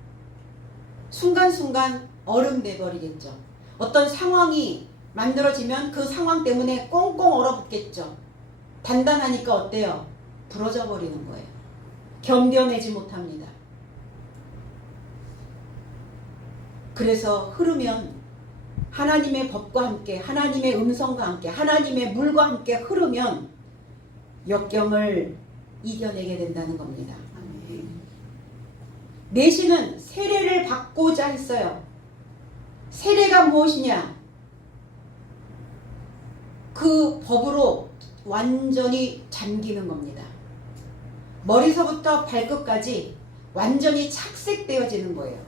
순간순간 얼음 돼버리겠죠. 어떤 상황이 만들어지면 그 상황 때문에 꽁꽁 얼어붙겠죠. 단단하니까 어때요? 부러져 버리는 거예요. 견뎌내지 못합니다. 그래서 흐르면 하나님의 법과 함께, 하나님의 음성과 함께, 하나님의 물과 함께 흐르면 역경을 이겨내게 된다는 겁니다. 내시는 세례를 받고자 했어요. 세례가 무엇이냐? 그 법으로 완전히 잠기는 겁니다. 머리서부터 발끝까지 완전히 착색되어지는 거예요.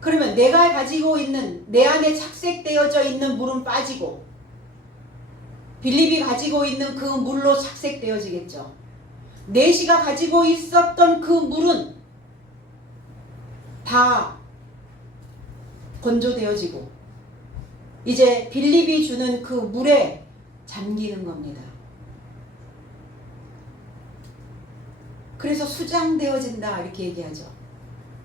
그러면 내가 가지고 있는, 내 안에 착색되어져 있는 물은 빠지고 빌립이 가지고 있는 그 물로 착색되어지겠죠. 내시가 가지고 있었던 그 물은 다 건조되어지고 이제 빌립이 주는 그 물에 잠기는 겁니다. 그래서 수장되어진다 이렇게 얘기하죠.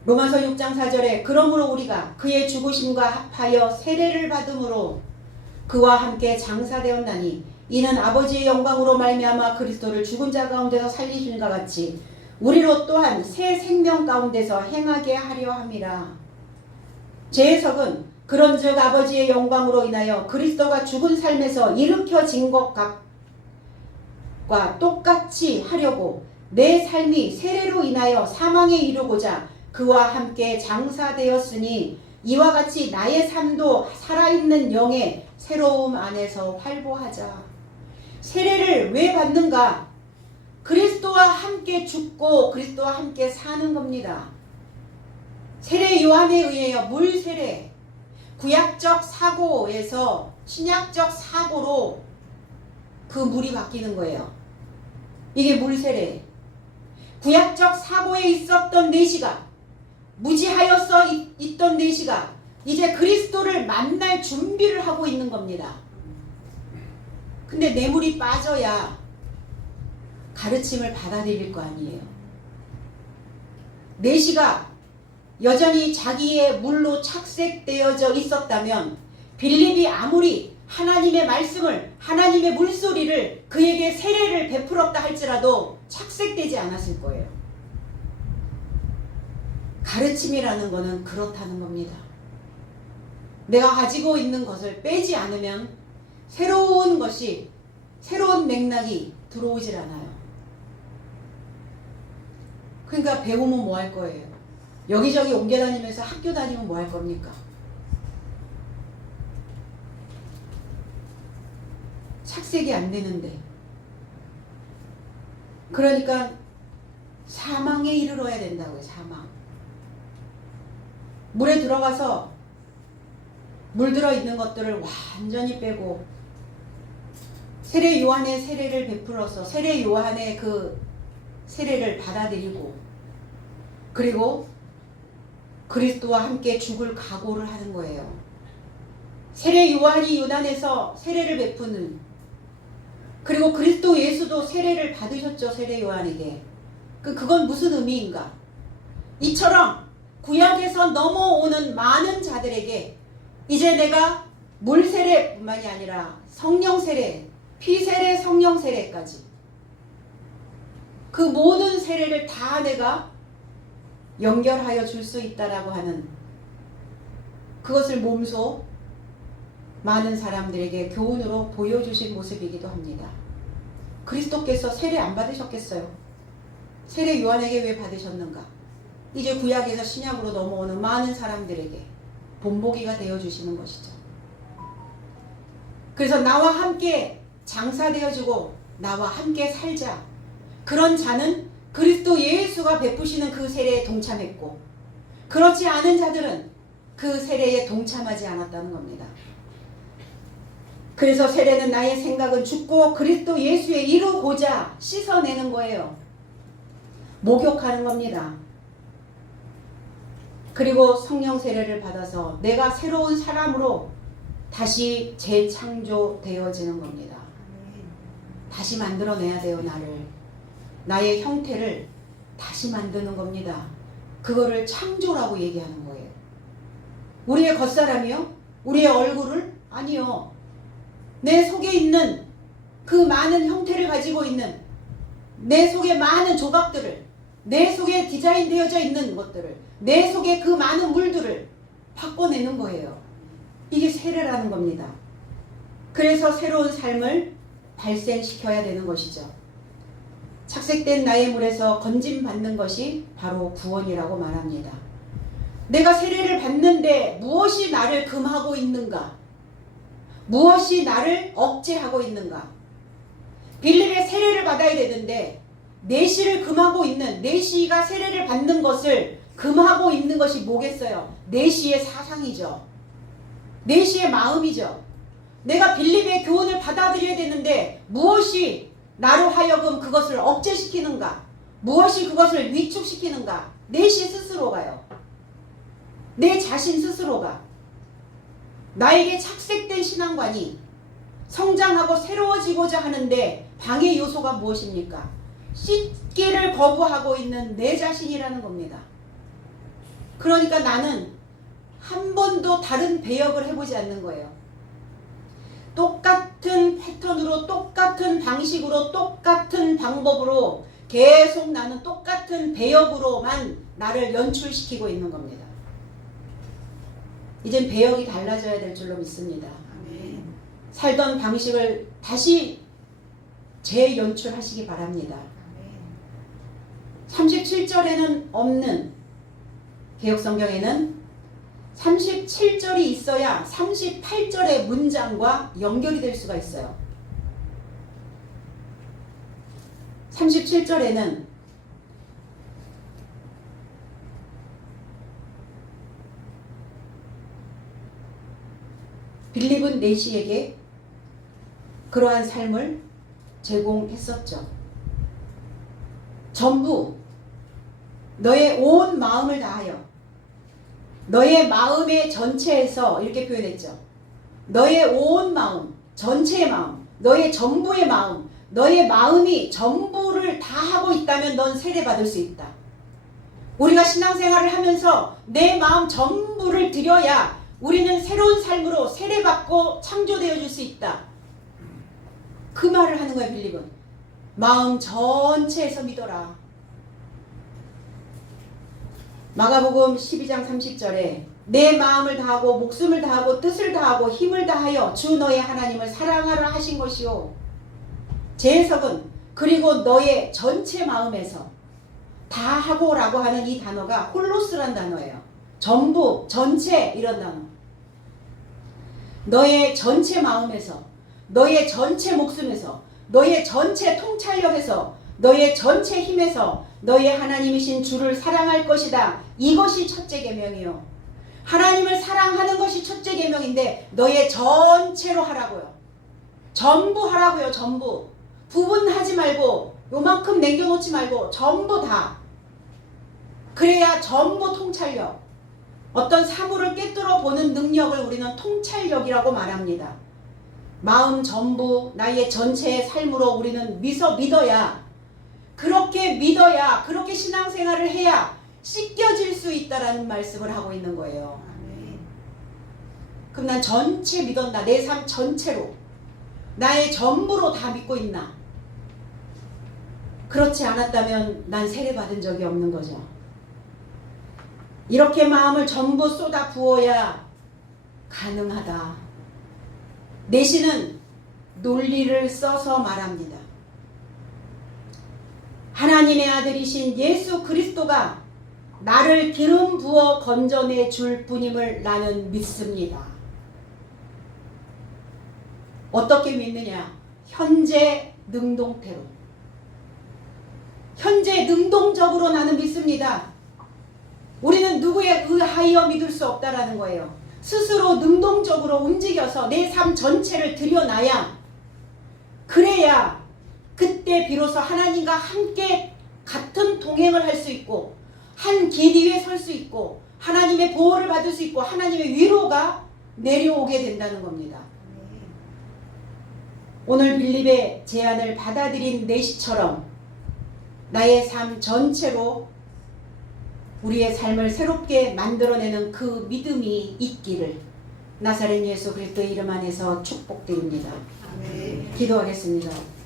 로마서 6장 4절에 그러므로 우리가 그의 죽으심과 합하여 세례를 받음으로 그와 함께 장사되었나니 이는 아버지의 영광으로 말미암아 그리스도를 죽은 자 가운데서 살리심과 같이 우리로 또한 새 생명 가운데서 행하게 하려 함이라. 제 해석은 그런즉 아버지의 영광으로 인하여 그리스도가 죽은 삶에서 일으켜진 것과 똑같이 하려고 내 삶이 세례로 인하여 사망에 이르고자 그와 함께 장사되었으니 이와 같이 나의 삶도 살아있는 영의 새로움 안에서 활보하자. 세례를 왜 받는가? 그리스도와 함께 죽고 그리스도와 함께 사는 겁니다. 세례 요한에 의하여 물 세례, 구약적 사고에서 신약적 사고로 그 물이 바뀌는 거예요. 이게 물 세례. 구약적 사고에 있었던 내시가, 무지하여서 있던 내시가 이제 그리스도를 만날 준비를 하고 있는 겁니다. 근데 뇌물이 빠져야 가르침을 받아들일 거 아니에요. 내시가 여전히 자기의 물로 착색되어져 있었다면 빌립이 아무리 하나님의 말씀을, 하나님의 물소리를 그에게 세례를 베풀었다 할지라도 착색되지 않았을 거예요. 가르침이라는 것은 그렇다는 겁니다. 내가 가지고 있는 것을 빼지 않으면 새로운 것이, 새로운 맥락이 들어오질 않아요. 그러니까 배우면 뭐 할 거예요? 여기저기 옮겨 다니면서 학교 다니면 뭐 할 겁니까? 착색이 안 되는데. 그러니까 사망에 이르러야 된다고요. 사망. 물에 들어가서 물들어 있는 것들을 완전히 빼고 세례 요한의 세례를 베풀어서 세례 요한의 그 세례를 받아들이고 그리고 그리스도와 함께 죽을 각오를 하는 거예요. 세례 요한이 요단에서 세례를 베푸는, 그리고 그리스도 예수도 세례를 받으셨죠. 세례 요한에게. 그건 무슨 의미인가? 이처럼 구약에서 넘어오는 많은 자들에게 이제 내가 물 세례뿐만이 아니라 성령 세례, 피 세례, 성령 세례까지 그 모든 세례를 다 내가 연결하여 줄 수 있다라고 하는, 그것을 몸소 많은 사람들에게 교훈으로 보여주신 모습이기도 합니다. 그리스도께서 세례 안 받으셨겠어요? 세례 요한에게 왜 받으셨는가? 이제 구약에서 신약으로 넘어오는 많은 사람들에게 본보기가 되어주시는 것이죠. 그래서 나와 함께 장사되어주고 나와 함께 살자. 그런 자는 그리스도 예수가 베푸시는 그 세례에 동참했고, 그렇지 않은 자들은 그 세례에 동참하지 않았다는 겁니다. 그래서 세례는 나의 생각은 죽고 그리스도 예수에 이루고자 씻어내는 거예요. 목욕하는 겁니다. 그리고 성령 세례를 받아서 내가 새로운 사람으로 다시 재창조되어지는 겁니다. 다시 만들어내야 돼요. 나의 형태를 다시 만드는 겁니다. 그거를 창조라고 얘기하는 거예요. 우리의 겉사람이요? 우리의 얼굴을? 아니요. 내 속에 있는 그 많은 형태를 가지고 있는, 내 속에 많은 조각들을, 내 속에 디자인되어져 있는 것들을, 내 속에 그 많은 물들을 바꿔내는 거예요. 이게 세례라는 겁니다. 그래서 새로운 삶을 발생시켜야 되는 것이죠. 착색된 나의 물에서 건짐받는 것이 바로 구원이라고 말합니다. 내가 세례를 받는데 무엇이 나를 금하고 있는가? 무엇이 나를 억제하고 있는가? 빌립의 세례를 받아야 되는데 내시를 금하고 있는, 내시가 세례를 받는 것을 금하고 있는 것이 뭐겠어요? 내시의 사상이죠. 내시의 마음이죠. 내가 빌립의 교훈을 받아들여야 되는데 무엇이 나로 하여금 그것을 억제시키는가? 무엇이 그것을 위축시키는가? 내시 스스로가요. 내 자신 스스로가. 나에게 착색된 신앙관이 성장하고 새로워지고자 하는데 방해 요소가 무엇입니까? 씻기를 거부하고 있는 내 자신이라는 겁니다. 그러니까 나는 한 번도 다른 배역을 해보지 않는 거예요. 똑같은 패턴으로, 똑같은 방식으로, 똑같은 방법으로 계속 나는 똑같은 배역으로만 나를 연출시키고 있는 겁니다. 이젠 배역이 달라져야 될 줄로 믿습니다. 아멘. 살던 방식을 다시 재연출하시기 바랍니다. 아멘. 37절에는 없는, 개역성경에는 37절이 있어야 38절의 문장과 연결이 될 수가 있어요. 37절에는 빌립은 내시에게 그러한 삶을 제공했었죠. 전부 너의 온 마음을 다하여 너의 마음의 전체에서 이렇게 표현했죠. 너의 온 마음, 전체의 마음, 너의 전부의 마음, 너의 마음이 전부를 다 하고 있다면 넌 세례받을 수 있다. 우리가 신앙생활을 하면서 내 마음 전부를 드려야 우리는 새로운 삶으로 세례받고 창조되어 줄 수 있다. 그 말을 하는 거예요. 빌립은. 마음 전체에서 믿어라. 마가복음 12장 30절에 내 마음을 다하고 목숨을 다하고 뜻을 다하고 힘을 다하여 주 너의 하나님을 사랑하라 하신 것이요. 제 해석은 그리고 너의 전체 마음에서 다 하고라고 하는 이 단어가 홀로스란 단어예요. 전부, 전체 이런 단어. 너의 전체 마음에서, 너의 전체 목숨에서, 너의 전체 통찰력에서, 너의 전체 힘에서 너의 하나님이신 주를 사랑할 것이다. 이것이 첫째 계명이요. 하나님을 사랑하는 것이 첫째 계명인데 너의 전체로 하라고요. 전부 하라고요. 전부. 부분하지 말고 요만큼 남겨놓지 말고 전부 다. 그래야 전부 통찰력. 어떤 사물을 꿰뚫어 보는 능력을 우리는 통찰력이라고 말합니다. 마음 전부 나의 전체의 삶으로 우리는 믿어야, 그렇게 믿어야, 그렇게 신앙생활을 해야 씻겨질 수 있다라는 말씀을 하고 있는 거예요. 그럼 난 전체 믿었나? 내 삶 전체로, 나의 전부로 다 믿고 있나? 그렇지 않았다면 난 세례받은 적이 없는 거죠. 이렇게 마음을 전부 쏟아 부어야 가능하다. 내시는 논리를 써서 말합니다. 하나님의 아들이신 예수 그리스도가 나를 기름 부어 건져내 줄 뿐임을 나는 믿습니다. 어떻게 믿느냐? 현재 능동태로. 현재 능동적으로 나는 믿습니다. 우리는 누구에 의하여 믿을 수 없다라는 거예요. 스스로 능동적으로 움직여서 내 삶 전체를 들여놔야, 그래야 그때 비로소 하나님과 함께 같은 동행을 할 수 있고 한 길 위에 설 수 있고 하나님의 보호를 받을 수 있고 하나님의 위로가 내려오게 된다는 겁니다. 오늘 빌립의 제안을 받아들인 내시처럼 나의 삶 전체로 우리의 삶을 새롭게 만들어내는 그 믿음이 있기를 나사렛 예수 그리스도의 이름 안에서 축복드립니다. 아멘. 기도하겠습니다.